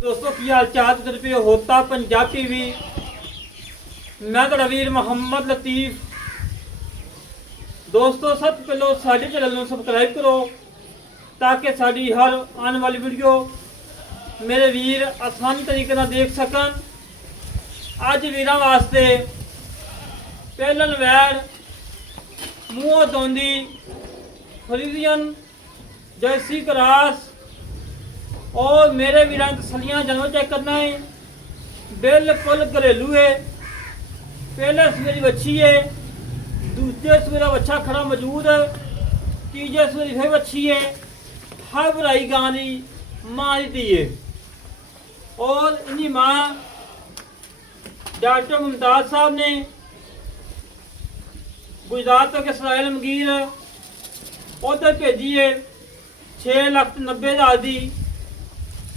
दोस्तों की हाल चाल रुपये होता पंजाब टीवी। मैं तो वीर मोहम्मद लतीफ। दोस्तों सब पहले साढ़े चैनल को सबसक्राइब करो ताकि साड़ी हर आने वाली वीडियो मेरे वीर आसानी तरीके से देख सकन। अज वीर वास्ते पहलन वैर मूँह धोंदी फ्रीजियन जैसी क्रास और मेरे वीर तसलियाँ जानवर चेक करना है। बिल्कुल घरेलू है। पहले सवेरी बच्ची है, दूसरे सवेरा बच्चा खड़ा मौजूद है, तीजे सवेरी फिर बच्ची है। हर भराई गां की माँ की धी है और इनकी माँ डॉक्टर मुमताज साहब ने गुजरात तक इसराइल मगीर उधर भेजी है 6,90,000 की।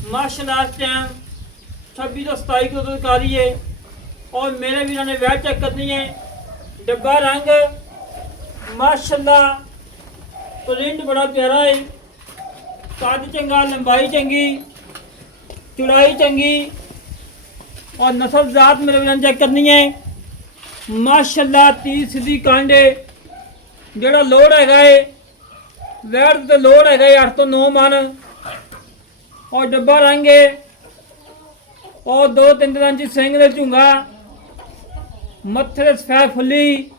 माशाल्लाह टाइम 26 तो 27 को उदकारी है और मेरे भी ने वैट चेक करनी है। डब्बा रंग माशाल्लाह प्रिंट बड़ा प्यारा है। कद चंगा, लंबाई चंगी, चौड़ाई चंगी और नस्ल जात मेरे भी चेक करनी है। माशाल्लाह 30 सीधी कांडे जोड़ा लोड है वैट तो लोड है 8 तो 9 मन और डब्बा रंग है और 2-3 दिन की सिंह दे झुंगा मत्थे सफेद फुली।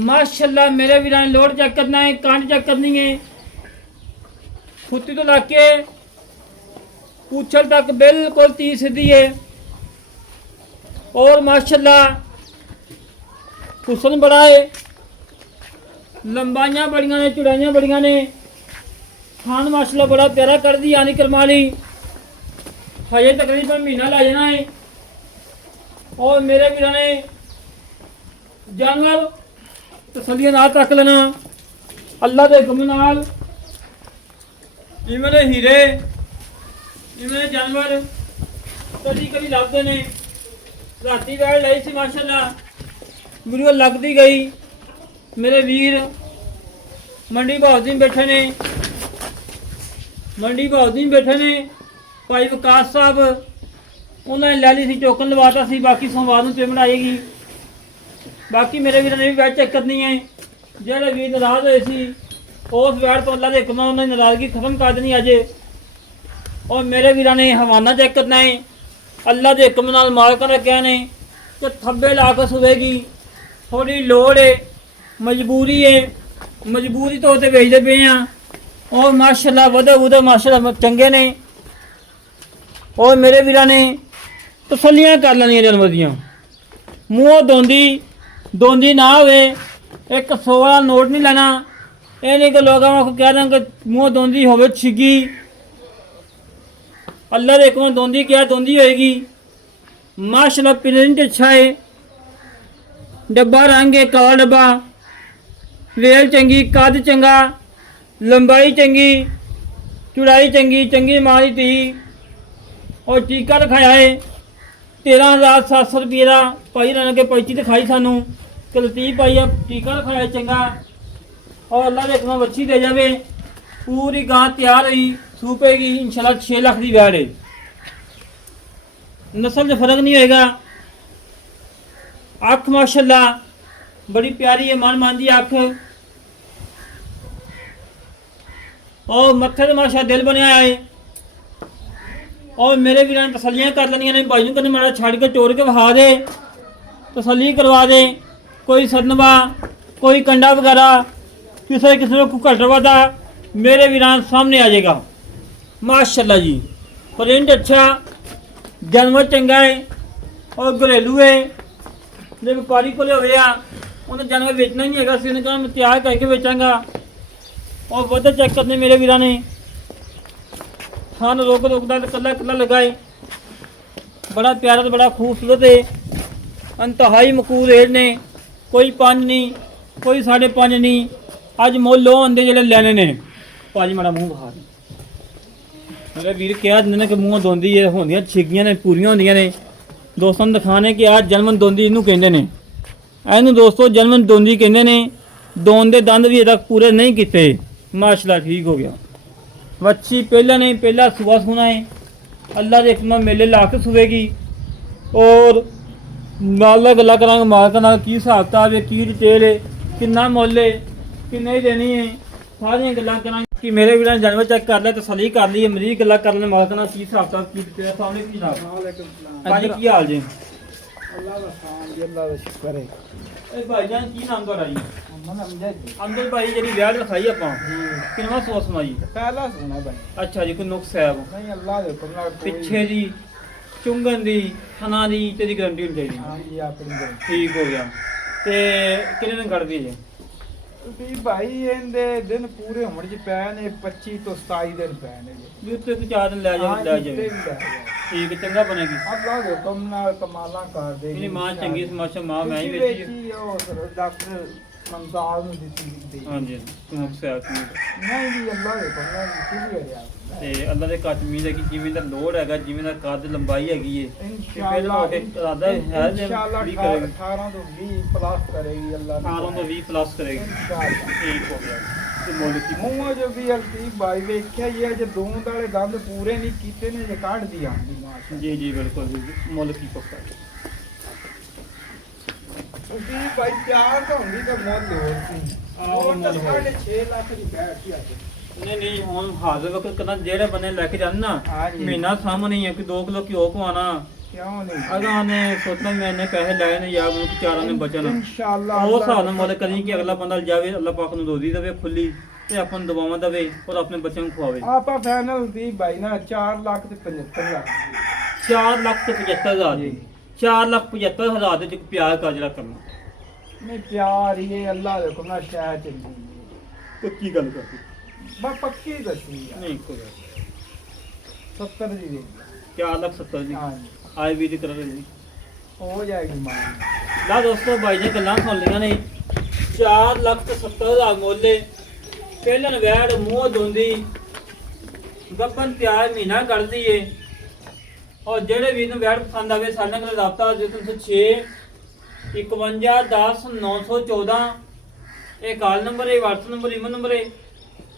माशाल्लाह मेरे वीर ने लोड चेक करना है, कांड चेक करनी है। खुत्ती तो लाके पूछल तक बिल्कुल 30 सीधी है और माशाल्लाह हुसन बड़ा है। लंबाइयाँ बड़ियां ने, चौड़ाइयाँ बड़ियां ने। खान माशाल्लाह बड़ा प्यारा कर दी यानी करमाली। हजे तकरीबन महीना ला जाना है और मेरे वीर ने जानवर तसलियां नाल रख लेना। अल्लाह के हुक्म नाल इवें हीरे इवें जानवर कभी कभी लभदे ने। राती वैल लाई सी माशाल्लाह वीडियो लगती गई। मेरे वीर मंडी बहाउद्दीन बैठे ने, मंडी बहाउद्दीन बैठे ने। भाई विकास साहब उन्होंने लै ली सी, टोकन लवाता सी, बाकी सोमवार को पेमेंट आएगी। बाकी मेरे वीर ने भी वैट चेक करनी है। जोड़े वीर नाराज होए सी उस वैट तो अल्लाह के हुक्म नाल उन्होंने नाराजगी खत्म कर देनी अज। और मेरे वीर ने हवाना चेक करना है। अल्लाह के हुक्म नाल मालक ने कहा ने कि थब्बे ला के सुवेगी। थोड़ी लोड़ है, मजबूरी है, मजबूरी तो उत्ते बेचते पे हैं और माशाल्लाह वधे वधे माशाल्लाह चंगे ने। और मेरे वीर ने तसलियाँ कर लेनिया जानवर दियाँ। मूँह दोंदी ना होवे। एक 100 वाला नोट नहीं लेना। ये नहीं कि लोगों को कह दें कि मूँह दोंदी होवे छिगी। अल्लाह के हुक्म दोंदी क्या दोंदी होएगी। माशाल्लाह प्रिंट अच्छा है। डब्बा रंग है, काला डब्बा। वेल चंगी, कद चंगा, लंबाई चंगी, चौड़ाई चंगी, चंगी माँ की धी। और टीका रखाया है 13,700 रुपये का। भाई रन के पर्ची दिखाई सानू कि लतीफ भाई टीका रखाया चंगा और अल्लाह के हुक्म बच्ची दे जाए। पूरी गां तैयार हुई सूपेगी इंशाल्लाह। 6 लाख की वैट है। नस्ल से फर्क नहीं होएगा। अख माशाल्लाह बड़ी प्यारी है, मन की अख और मत्थे तो माशा दिल बनया है। और मेरे वीर ने तसलियाँ कर लेनिया ने। भाई कभी माड़ा छड़ के चोर के विखा दे, तसली करवा दे। कोई सदनवा, कोई कंडा वगैरह किसी को घट वादा मेरे वीर सामने आ जाएगा। माशाल्लाह जी प्रिंट अच्छा, जानवर चंगा है और घरेलू है। जो व्यापारी को उन्हें जानवर बेचना नहीं है, उन्हें कहा मैं तैयार करके बेचाँगा। और वधे चेक करने मेरे वीर ने। खान रोकदा कला कला लगाए। बड़ा प्यारा तो बड़ा खूबसूरत है। इंतहाई मकूल रेट ने। कोई 5 नहीं, कोई 5.5 नहीं। अज मुल लो आंदे जो लैने ने। भाजी माड़ा मूँह बहा मेरे वीर क्या दिन कि मूँह दोंदी है होंदियां छिगियां ने, पूरियां होंदियां ने। दोस्तों ने दिखाने कि आज जन्मन दोंदी इनू कहते हैं। इनू दोस्तों जन्मन दोंदी कहते हैं। दोन के दंद भी अजे तक पूरे नहीं किए। माशाल्लाह ठीक हो गया। वच्छी पहला नहीं, पहला सुबह सोना है। ਅੱਲਾ ਦੇ ਹੁਕਮਾਂ ਮੇਲੇ ਲਾ ਕੇ ਸੁਵੇਗੀ। ਔਰ ਨਾਲ ਨਾਲ ਗੱਲਾਂ ਕਰਾਂਗੇ ਮਾਲਕਾਂ ਨਾਲ, ਕੀ ਹਿਸਾਬ ਕਿਤਾਬ ਹੈ, ਕੀ ਡਿਟੇਲ ਹੈ, ਕਿੰਨਾ ਮੁੱਲ ਹੈ, ਕਿੰਨੇ ਹੀ ਦੇਣੀ ਹੈ, ਸਾਰੀਆਂ ਗੱਲਾਂ ਕਰਾਂਗੇ। ਕਿ ਮੇਰੇ ਵੀਰਾਂ ਨੇ ਜਾਨਵਰ ਚੈੱਕ ਕਰ ਲਿਆ, ਤਸੱਲੀ ਕਰ ਲਈ, ਮਰੀਜ਼ ਗੱਲਾਂ ਕਰ ਲੈ ਮਾਲਕਾਂ ਨਾਲ, ਕੀ ਹਿਸਾਬ ਕਿਤਾਬ, ਕੀ ਡਿਟੇਲ। ਸਾਹਮਣੇ ਕੀ ਜਨਾਬ ਭਾਜੀ ਕੀ ਹਾਲ ਜੀ? ਅੱਲਾ ਦਾ ਖਾਨ ਜੀ, ਅੱਲਾ ਦਾ ਸ਼ੁਕਰ ਹੈ। ਇਹ ਭਾਈਜਾਨ ਕੀ ਨਾਮ ਤੁਹਾਡਾ ਜੀ? ਮਨ ਅਮਜਦ ਜੀ। ਅੰਦਰ ਭਾਈ ਜਿਹੜੀ ਵਿਆਹ ਲਿਖਾਈ ਆਪਾਂ ਕਿੰਨਾ ਸੋਚਣਾ ਜੀ? ਪਹਿਲਾ ਸੁਣਾ ਭਾਈ। ਅੱਛਾ ਜੀ, ਕੋਈ ਨੁਕਸ ਹੈ ਨਹੀਂ ਅੱਲਾ ਦੇ ਹੁਕਮ ਨਾਲ ਕੋਈ ਪਿੱਛੇ ਦੀ ਚੁੰਗਣ ਦੀ ਖਾਣਾ ਦੀ ਤੇਰੀ ਗਰੰਟੀ ਹੋਣੀ ਚਾਹੀਦੀ। ਹਾਂ ਜੀ ਆਪਣੀ ਗੱਲ। ਠੀਕ ਹੋ ਗਿਆ। ਤੇ ਕਿੰਨੇ ਦਿਨ ਕੱਢਦੀ ਜੇ? ਵੀ ਭਾਈ ਇਹਦੇ ਦਿਨ ਪੂਰੇ ਹੋਣ ਚ ਪੈ ਨੇ 25 ਤੋਂ 27 ਦਿਨ ਪੈ ਨੇ ਜੀ। ਵੀ ਉੱਤੇ ਕੋਈ 4 ਦਿਨ ਲੈ ਜਾ ਹਾਂ ਲੈ ਜੀ, ਜਾਵੇ। ਉੱਤੇ ਵੀ ਲੈ ਜਾਓ। ਠੀਕ ਹੈ, ਚੰਗਾ ਬਣੇਗੀ। ਅੱਲਾ ਦੇ ਹੁਕਮ ਨਾਲ ਕਮਾਲਾਂ ਕਰ ਦੇਗੀ। ਇਹਦੀ ਮਾਂ ਚੰਗੀ ਸਮਾਸ਼ਾ ਮਾਂ ਮੈਂ ਹੀ ਤੁਸੀਂ ਵੇਚੀ ਹੈ। ਵੇਚੀ ਉਹ ਡਾਕਟਰ ਮਮਤਾਜ਼ ਨੂੰ ਦਿੱਤੀ ਗਈ। ਹਾਂਜੀ ਨੁਕਸ ਹੈ ਕੀ। ਨਹੀਂ ਜੀ ਅੱਲਾ ਦੇ ਹੁਕਮ ਨਾਲ ਦਿੱਤੀ ਵੀ ਰਿਹਾ। ਤੇ ਅੱਲਾ ਦੇ ਕੱਟ ਮੀਂਹ ਦਾ ਕਿ ਜਿਵੇਂ ਦਾ ਲੋਡ ਹੈਗਾ, ਜਿਵੇਂ ਦਾ ਕੱਦ ਲੰਬਾਈ ਹੈਗੀ ਏ, ਇਨਸ਼ਾਅੱਲਾ ਇਰਾਦਾ ਹੈ ਜੇ ਇਨਸ਼ਾਅੱਲਾ 20 ਕਰੇਗੀ, 18 ਤੋਂ 20 ਪਲੱਸ ਕਰੇਗੀ ਅੱਲਾ ਦੀ 18 ਤੋਂ 20 ਪਲੱਸ ਕਰੇਗੀ। ਇਨਸ਼ਾਅੱਲਾ। ਠੀਕ ਹੋ ਗਿਆ। ਤੇ ਮੁੱਲ ਕੀ? ਮੂੰਹਾਂ ਜੋ ਵੀ ਅਲਤੀ ਬਾਈ ਵੇਖਿਆ ਹੀ ਹੈ, ਜੇ ਦੋਂਦ ਵਾਲੇ ਗੰਦ ਪੂਰੇ ਨਹੀਂ ਕੀਤੇ ਨੇ, ਜੇ ਕੱਢਦੀ ਆਂਦੀ ਮਾਸ਼ਾ। ਜੀ ਜੀ ਬਿਲਕੁਲ ਜੀ। ਮੁੱਲ ਕੀ ਪੱਕਾ? ਤੁਸੀਂ ਭਾਈ ਤਿਆਰ ਤਾਂ ਹੁੰਦੀ ਤਾਂ ਮੁੱਲ ਹੋਰ ਸੀ। ਉਹ ਮੁੱਲ ਹੋਰ। 6.5 ਲੱਖ ਦੀ ਬੈਠ ਹੀ ਅੱਜ। ਨਹੀਂ ਨਹੀਂ, ਹੁਣ ਹਾਜ਼ਰ ਵਕਤ ਕਰਨਾ, ਜਿਹੜੇ ਬੰਦੇ ਲੈ ਕੇ ਜਾਣ ਨਾ, ਹਾਂਜੀ। ਮਹੀਨਾ ਸਾਹਮਣੇ ਹੀ ਹੈ ਕਿ 2 ਕਿਲੋ ਘਿਓ ਖਵਾਣਾ। ਕਿਉਂ ਨਹੀਂ ਅਗਾਂ ਨੇ ਸੋਚਣਾ ਮੈਨੇ ਪੈਸੇ ਲਾਏ ਨੇ ਯਾਰ ਮੈਨੂੰ ਚਾਰਾਂ ਨੇ ਬਚਣ। ਇਨਸ਼ਾਅੱਲਾ ਉਹ ਹਿਸਾਬ ਨਾਲ ਮੁੱਲ ਕਰੀ ਕਿ ਅਗਲਾ ਬੰਦਾ ਜਾਵੇ, ਅੱਲਾਹ ਪਾਕ ਨੂੰ ਰੋਜ਼ੀ ਦੇਵੇ ਖੁੱਲੀ, ਤੇ ਆਪਾਂ ਨੂੰ ਦਵਾਵਾਂ ਦੇਵੇ ਔਰ ਆਪਣੇ ਬੱਚਿਆਂ ਨੂੰ ਖਵਾਵੇ। ਆਪਾਂ ਫਾਈਨਲ ਦੀ ਬਾਈ ਨਾ 4 ਲੱਖ ਤੇ 75 ਲੱਖ 4 ਲੱਖ ਤੇ 75,000 ਦੀ। 4,75,000 ਦੇ ਵਿੱਚ ਪਿਆਰ ਕਾ ਜਿਹੜਾ ਕਰਨਾ। ਨਹੀਂ ਪਿਆਰ ਹੀ ਹੈ, ਅੱਲਾ ਦੇ ਹੁਕਮ ਨਾਲ ਸ਼ਾਇ ਚੰਗੀ ਪੱਕੀ ਗੱਲ ਕਰਦੀ। ਬਸ ਪੱਕੀ ਦੱਸੀ ਯਾਰ। ਨਹੀਂ ਕੋਈ ਗੱਲ। 70 ਦੀ ਦੇ 4,70,000 ਦੀ ਹਾਂਜੀ ਆਈ ਵੀ ਦੀ ਕਰਾ ਜੀ। ਹੋ ਜਾਏਗੀ ਮਾਨ। ਲਾ ਦੋਸਤੋ ਬਾਈ ਨੇ ਗੱਲਾਂ ਸੁਣ ਲਈਆਂ ਨੇ। 4,70,000 ਮੁੱਲ। ਪਹਿਲਾਂ ਵੈੜ ਮੂੰਹ ਧੁੰਦੀ ਗੱਪਨ ਤਿਆਰ ਮਹੀਨਾ ਕੱਢਦੀ ਏ। ਔਰ ਜਿਹੜੇ ਵੀ ਨੂੰ ਵੈੜ ਪਸੰਦ ਆਵੇ ਸਾਡੇ ਨਾਲ ਰਾਬਤਾ 0306 51 10 914। ਇਹ ਕਾਲ ਨੰਬਰ ਹੈ, WhatsApp ਨੰਬਰ, ਈਮੇਲ ਨੰਬਰ ਹੈ।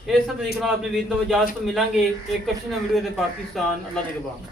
ਇਸ ਤਰੀਕੇ ਨਾਲ ਆਪਣੇ ਵੀਰ ਤੋਂ ਇਜਾਜ਼ਤ ਮਿਲਾਂਗੇ। ਇੱਕ ਅੱਛੀ ਨਵੀਂ ਵੀਡੀਓ ਤੇ ਪਾਕਿਸਤਾਨ। ਅੱਲਾ ਨਿਗਹਬਾਨ।